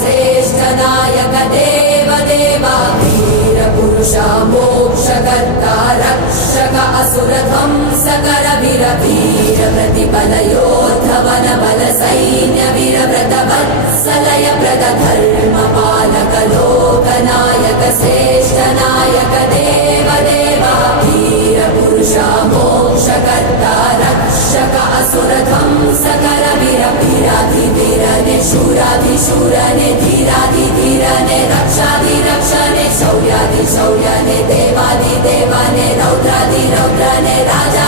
श्रेष्ठ नायक देव देवा वीर पुरुषा मोक्षकर्ता रक्षक असुर ध्वंसकर वीर वीर प्रतिबल योद्धवन बल सैन्य वीर व्रत वत्सलय प्रद धर्म पालक लोकनायक श्रेष्ठ नायक देव देवा वीर पुरुषा मोक्षकर्ता रक्षक असुर ध्वंसकर वीर वीराधिवीरने शूराधिशूरने धीराधिधीरने रक्षाधिरक्षणे शौर्याधिशौर्यने देवाधिदेवने रौद्राधिरौद्रने राजा